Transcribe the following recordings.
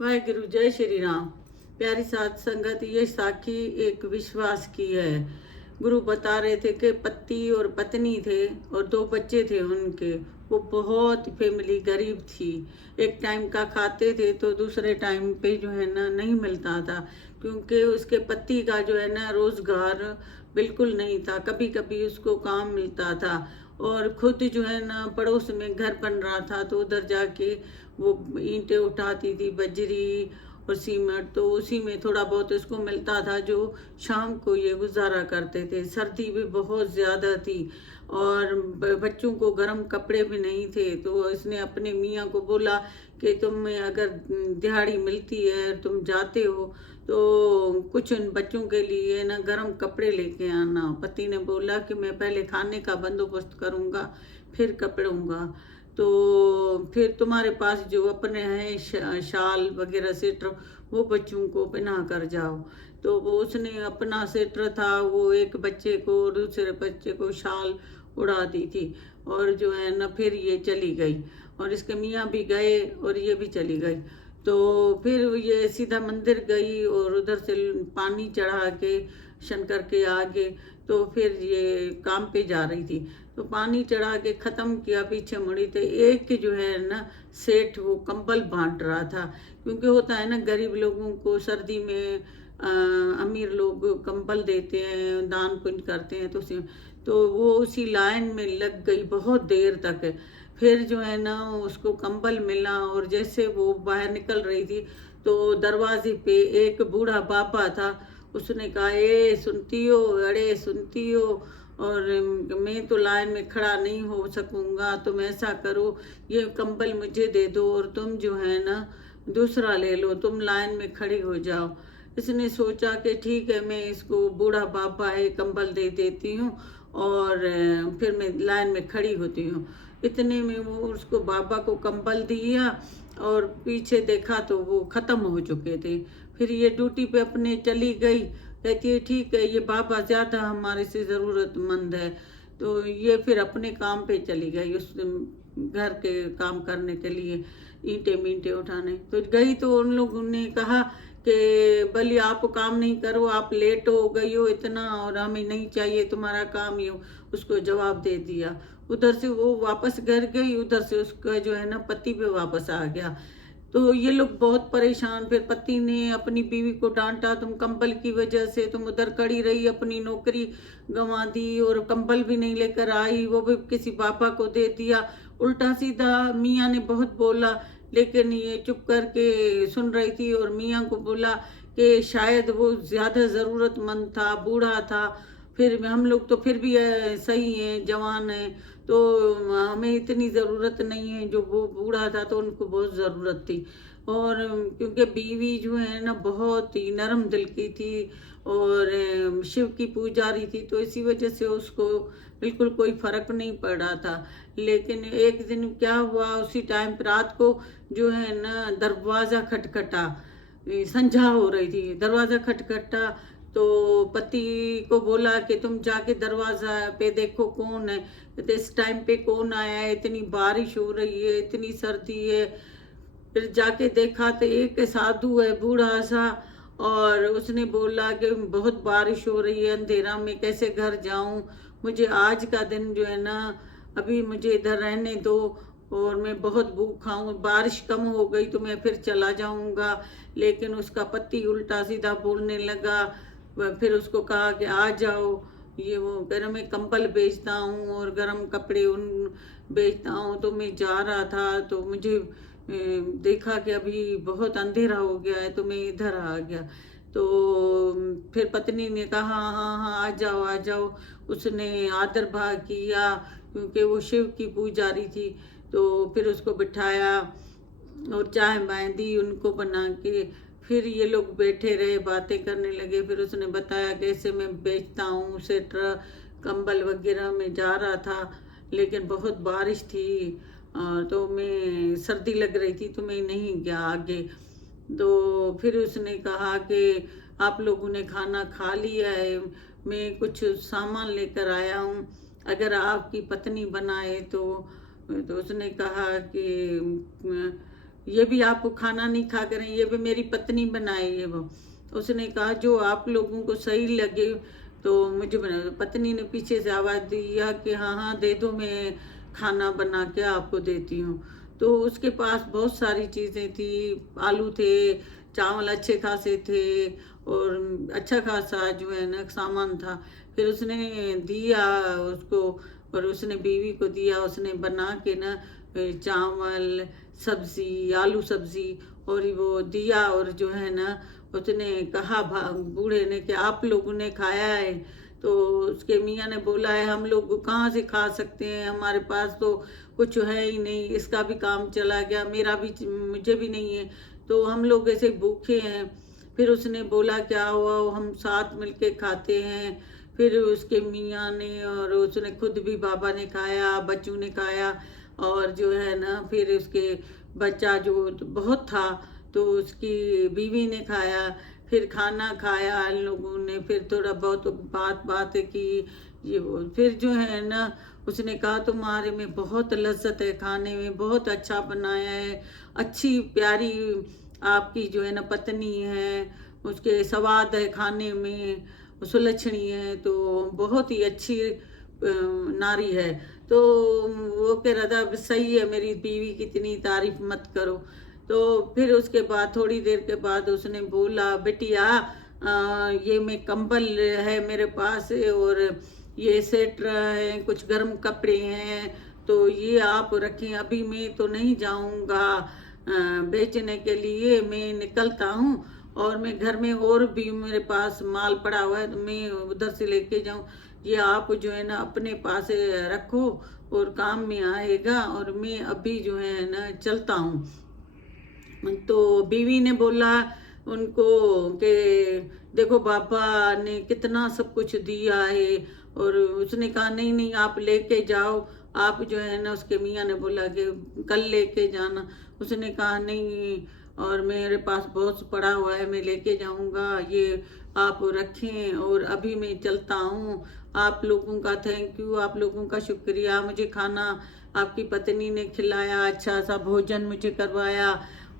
वाहेगुरु जय श्री राम। प्यारी साध संगत, ये साखी एक विश्वास की है। गुरु बता रहे थे कि पति और पत्नी थे और दो बच्चे थे उनके। वो बहुत फैमिली गरीब थी। एक टाइम का खाते थे तो दूसरे टाइम पे जो है ना नहीं मिलता था, क्योंकि उसके पति का जो है ना रोजगार बिल्कुल नहीं था। कभी कभी उसको काम मिलता था और खुद जो है ना पड़ोस में घर बन रहा था तो उधर जाके वो ईंटें उठाती थी, बजरी और सीमेंट, तो उसी में थोड़ा बहुत इसको मिलता था जो शाम को ये गुजारा करते थे। सर्दी भी बहुत ज़्यादा थी और बच्चों को गर्म कपड़े भी नहीं थे, तो इसने अपने मियाँ को बोला कि तुम्हें अगर दिहाड़ी मिलती है, तुम जाते हो तो कुछ उन बच्चों के लिए ना गर्म कपड़े लेके आना। पति ने बोला कि मैं पहले खाने का बंदोबस्त करूँगा, फिर कपड़ूंगा। तो फिर तुम्हारे पास जो अपने हैं शाल वगैरह स्वेटर, वो बच्चों को पहना कर जाओ। तो वो उसने अपना स्वेटर था वो एक बच्चे को, दूसरे बच्चे को शाल उड़ा दी थी। और जो है ना फिर ये चली गई और इसके मियाँ भी गए और ये भी चली गई। तो फिर ये सीधा मंदिर गई और उधर से पानी चढ़ा के शंकर के आगे, तो फिर ये काम पे जा रही थी तो पानी चढ़ा के ख़त्म किया, पीछे मुड़ी तो एक जो है ना सेठ वो कंबल बांट रहा था। क्योंकि होता है ना गरीब लोगों को सर्दी में अमीर लोग कंबल देते हैं, दान पुण्य करते हैं, तो वो उसी लाइन में लग गई बहुत देर तक। फिर जो है ना उसको कंबल मिला और जैसे वो बाहर निकल रही थी तो दरवाजे पे एक बूढ़ा बाबा था। उसने कहा, ए सुनती हो, अरे सुनती हो, और मैं तो लाइन में खड़ा नहीं हो सकूंगा, तुम ऐसा करो ये कंबल मुझे दे दो और तुम जो है ना दूसरा ले लो, तुम लाइन में खड़ी हो जाओ। इसने सोचा कि ठीक है, मैं इसको बूढ़ा बाबा है कंबल दे देती हूँ और फिर मैं लाइन में खड़ी होती हूँ। इतने में वो उसको बाबा को कंबल दिया और पीछे देखा तो वो ख़त्म हो चुके थे। फिर ये ड्यूटी पे अपने चली गई, कहती है ठीक है ये बाबा ज़्यादा हमारे से ज़रूरतमंद है। तो ये फिर अपने काम पे चली गई, उस घर के काम करने के लिए, ईंटें मींटे उठाने तो गई। तो उन लोगों ने कहा कि भले आप काम नहीं करो, आप लेट हो गई हो इतना और हमें नहीं चाहिए तुम्हारा काम, ये उसको जवाब दे दिया। उधर से वो वापस घर गई, उधर से उसका जो है ना पति पे वापस आ गया। तो ये लोग बहुत परेशान। फिर पति ने अपनी बीवी को डांटा, तुम कंबल की वजह से तुम उधर खड़ी रही, अपनी नौकरी गंवा दी और कंबल भी नहीं लेकर आई, वो भी किसी बाबा को दे दिया। उल्टा सीधा मियाँ ने बहुत बोला, लेकिन ये चुप करके सुन रही थी और मियाँ को बोला कि शायद वो ज़्यादा ज़रूरतमंद था, बूढ़ा था। फिर हम लोग तो फिर भी सही हैं, जवान हैं, तो हमें इतनी ज़रूरत नहीं है। जो वो बूढ़ा था तो उनको बहुत ज़रूरत थी। और क्योंकि बीवी जो है ना बहुत ही नरम दिल की थी और शिव की पुजारी थी, तो इसी वजह से उसको बिल्कुल कोई फर्क नहीं पड़ा था। लेकिन एक दिन क्या हुआ, उसी टाइम रात को जो है ना दरवाज़ा खटखटा, संझा हो रही थी, दरवाज़ा खटखटा। तो पति को बोला कि तुम जाके दरवाज़ा पे देखो कौन है। कहते इस टाइम पे कौन आया है, इतनी बारिश हो रही है, इतनी सर्दी है। फिर जाके देखा तो एक साधु है बूढ़ा सा, और उसने बोला कि बहुत बारिश हो रही है, अंधेरा में कैसे घर जाऊं, मुझे आज का दिन जो है ना अभी मुझे इधर रहने दो और मैं बहुत भूखा हूँ, बारिश कम हो गई तो मैं फिर चला जाऊंगा। लेकिन उसका पति उल्टा सीधा बोलने लगा। फिर उसको कहा कि आ जाओ, ये वो कह रहा मैं कंबल बेचता हूँ और गर्म कपड़े उन बेचता हूँ, तो मैं जा रहा था तो मुझे देखा कि अभी बहुत अंधेरा हो गया है तो मैं इधर आ गया। तो फिर पत्नी ने कहा हाँ हाँ हाँ, आ जाओ आ जाओ। उसने आदर भाव किया क्योंकि वो शिव की पुजारी थी। तो फिर उसको बिठाया और चाय बाय दी उनको बना के। फिर ये लोग बैठे रहे, बातें करने लगे। फिर उसने बताया कैसे मैं बेचता हूँ स्वेटर कंबल वगैरह में जा रहा था, लेकिन बहुत बारिश थी तो मैं सर्दी लग रही थी तो मैं नहीं गया आगे। तो फिर उसने कहा कि आप लोगों ने खाना खा लिया है, मैं कुछ सामान लेकर आया हूँ, अगर आपकी पत्नी बनाए तो उसने कहा कि ये भी आप खाना नहीं खा करें, ये भी मेरी पत्नी बनाई है। वो उसने कहा जो आप लोगों को सही लगे तो मुझे बना। पत्नी ने पीछे से आवाज़ दिया कि हाँ हाँ दे दो, मैं खाना बना के आपको देती हूँ। तो उसके पास बहुत सारी चीज़ें थी, आलू थे, चावल अच्छे खासे थे और अच्छा खासा जो है ना सामान था। फिर उसने दिया उसको और उसने बीवी को दिया, उसने बना के ना चावल सब्जी, आलू सब्जी और वो दिया। और जो है ना उसने कहा बूढ़े ने कि आप लोगों ने खाया है? तो उसके मियाँ ने बोला है हम लोग कहाँ से खा सकते हैं, हमारे पास तो कुछ है ही नहीं, इसका भी काम चला गया, मेरा भी, मुझे भी नहीं है, तो हम लोग ऐसे भूखे हैं। फिर उसने बोला क्या हुआ, हम साथ मिलके खाते हैं। फिर उसके मियाँ ने और उसने खुद भी, बाबा ने खाया, बच्चों ने खाया और जो है ना फिर उसके बच्चा जो बहुत था तो उसकी बीवी ने खाया। फिर खाना खाया इन लोगों ने, फिर थोड़ा बहुत बात की ये फिर जो है ना उसने कहा तुम्हारे में बहुत लज्जत है, खाने में बहुत अच्छा बनाया है, अच्छी प्यारी आपकी जो है ना पत्नी है, उसके स्वाद है खाने में, सुलक्षणी है, तो बहुत ही अच्छी नारी है। तो वो कह रहा था सही है, मेरी बीवी की इतनी तारीफ मत करो। तो फिर उसके बाद थोड़ी देर के बाद उसने बोला बिटिया ये मैं कंबल है मेरे पास और ये सेट है, कुछ गर्म कपड़े हैं, तो ये आप रखें, अभी मैं तो नहीं जाऊंगा बेचने के लिए, मैं निकलता हूँ और मैं घर में और भी मेरे पास माल पड़ा हुआ है तो मैं उधर से लेके जाऊँ, ये आप जो है ना अपने पास रखो और काम में आएगा और मैं अभी जो है ना चलता हूँ। तो बीवी ने बोला उनको कि देखो बाबा ने कितना सब कुछ दिया है। और उसने कहा नहीं नहीं आप लेके जाओ, आप जो है ना, उसके मियाँ ने बोला कि कल लेके जाना। उसने कहा नहीं, और मेरे पास बहुत पड़ा हुआ है, मैं लेके जाऊंगा, ये आप रखें और अभी मैं चलता हूँ। आप लोगों का थैंक यू, आप लोगों का शुक्रिया, मुझे खाना आपकी पत्नी ने खिलाया, अच्छा सा भोजन मुझे करवाया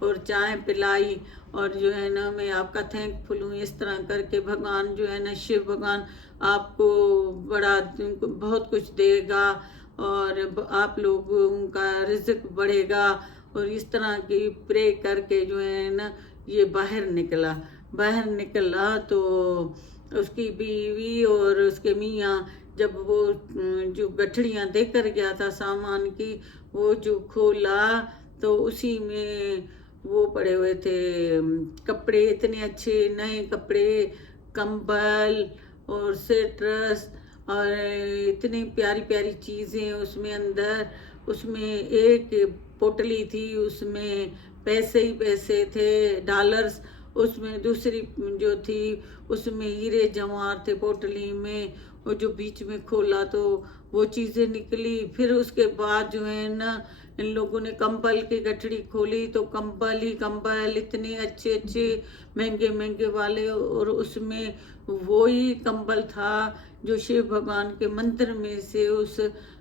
और चाय पिलाई और जो है ना मैं आपका थैंकफुल हूँ। इस तरह करके भगवान जो है ना, शिव भगवान आपको बड़ा बहुत कुछ देगा और आप लोगों का रिज़्क बढ़ेगा। और इस तरह की प्रे करके जो है ना ये बाहर निकला तो उसकी बीवी और उसके मियाँ जब वो जो गठड़ियाँ देकर गया था सामान की, वो जो खोला तो उसी में वो पड़े हुए थे कपड़े, इतने अच्छे नए कपड़े, कंबल और सेट्रस और इतनी प्यारी प्यारी चीज़ें उसमें अंदर। उसमें एक पोटली थी, उसमें पैसे ही पैसे थे, डॉलर्स। उसमें दूसरी जो थी उसमें हीरे जवाहर थे पोटली में। और जो बीच में खोला तो वो चीज़ें निकली। फिर उसके बाद जो है ना इन लोगों ने कंबल की गठड़ी खोली तो कंबल ही कंबल, इतने अच्छे अच्छे महंगे महंगे वाले। और उसमें वो ही कंबल था जो शिव भगवान के मंदिर में से उस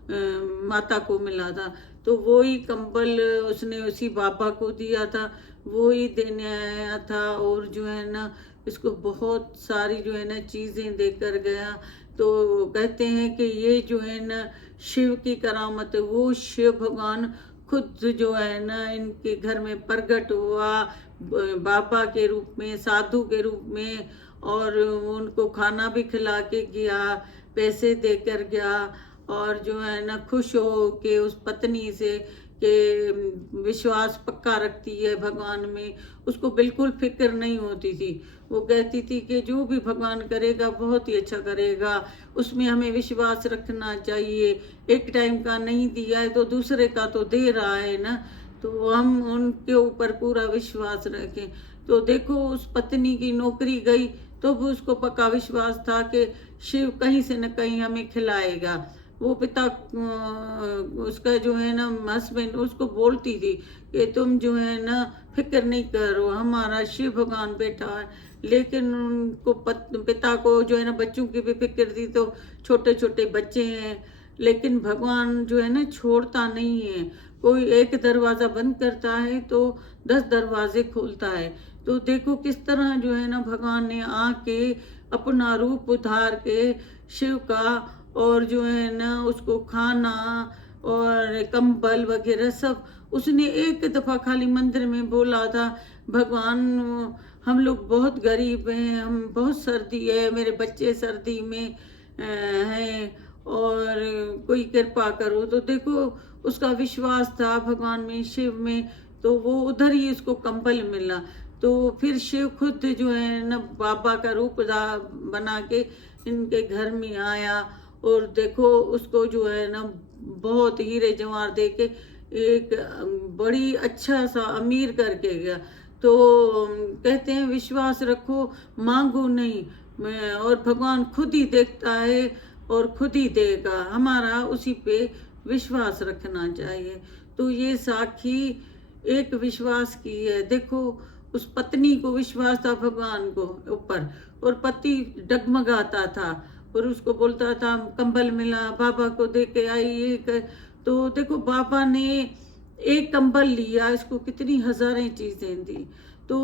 माता को मिला था। तो वो ही कंबल उसने उसी बाबा को दिया था, वो ही देने आया था। और जो है ना इसको बहुत सारी जो है ना चीज़ें देकर गया। तो कहते हैं कि ये जो है ना शिव की करामत है, वो शिव भगवान खुद जो है ना इनके घर में प्रकट हुआ बाबा के रूप में, साधु के रूप में। और उनको खाना भी खिला के गया, पैसे देकर गया। और जो है ना खुश हो के उस पत्नी से कि विश्वास पक्का रखती है भगवान में, उसको बिल्कुल फिक्र नहीं होती थी। वो कहती थी कि जो भी भगवान करेगा बहुत ही अच्छा करेगा, उसमें हमें विश्वास रखना चाहिए। एक टाइम का नहीं दिया है तो दूसरे का तो दे रहा है ना, तो हम उनके ऊपर पूरा विश्वास रखें। तो देखो उस पत्नी की नौकरी गई तो भी उसको पक्का विश्वास था कि शिव कहीं से न कहीं हमें खिलाएगा। वो पिता उसका जो है ना हस्बैंड उसको बोलती थी कि तुम जो है ना फिक्र नहीं करो, हमारा शिव भगवान बैठा है। लेकिन उनको पिता को जो है ना बच्चों की भी फिक्र थी, तो छोटे छोटे बच्चे हैं। लेकिन भगवान जो है ना छोड़ता नहीं है, कोई एक दरवाज़ा बंद करता है तो 10 दरवाजे खोलता है। तो देखो किस तरह जो है ना भगवान ने आके अपना रूप उतार के शिव का, और जो है ना उसको खाना और कंबल वगैरह सब उसने एक दफ़ा खाली मंदिर में बोला था, भगवान हम लोग बहुत गरीब हैं, हम बहुत सर्दी है, मेरे बच्चे सर्दी में हैं और कोई कृपा करो। तो देखो उसका विश्वास था भगवान में, शिव में, तो वो उधर ही उसको कंबल मिला। तो फिर शिव खुद जो है ना बाबा का रूप बना के इनके घर में आया, और देखो उसको जो है ना बहुत हीरे जवाहर दे के एक बड़ी अच्छा सा अमीर करके गया। तो कहते हैं विश्वास रखो, मांगो नहीं, और भगवान खुद ही देखता है और खुद ही देगा, हमारा उसी पे विश्वास रखना चाहिए। तो ये साखी एक विश्वास की है। देखो उस पत्नी को विश्वास था भगवान को ऊपर, और पति डगमगाता था और उसको बोलता था कंबल मिला, बाबा को दे के आई ये तो देखो बाबा ने एक कंबल लिया, इसको कितनी हजारें चीजें दी। तो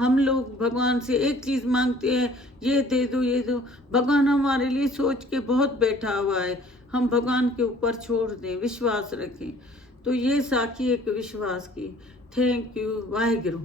हम लोग भगवान से एक चीज मांगते हैं, ये दे दो ये दो, भगवान हमारे लिए सोच के बहुत बैठा हुआ है, हम भगवान के ऊपर छोड़ दें, विश्वास रखें। तो ये साखी एक विश्वास की। Thank you, Waheguru.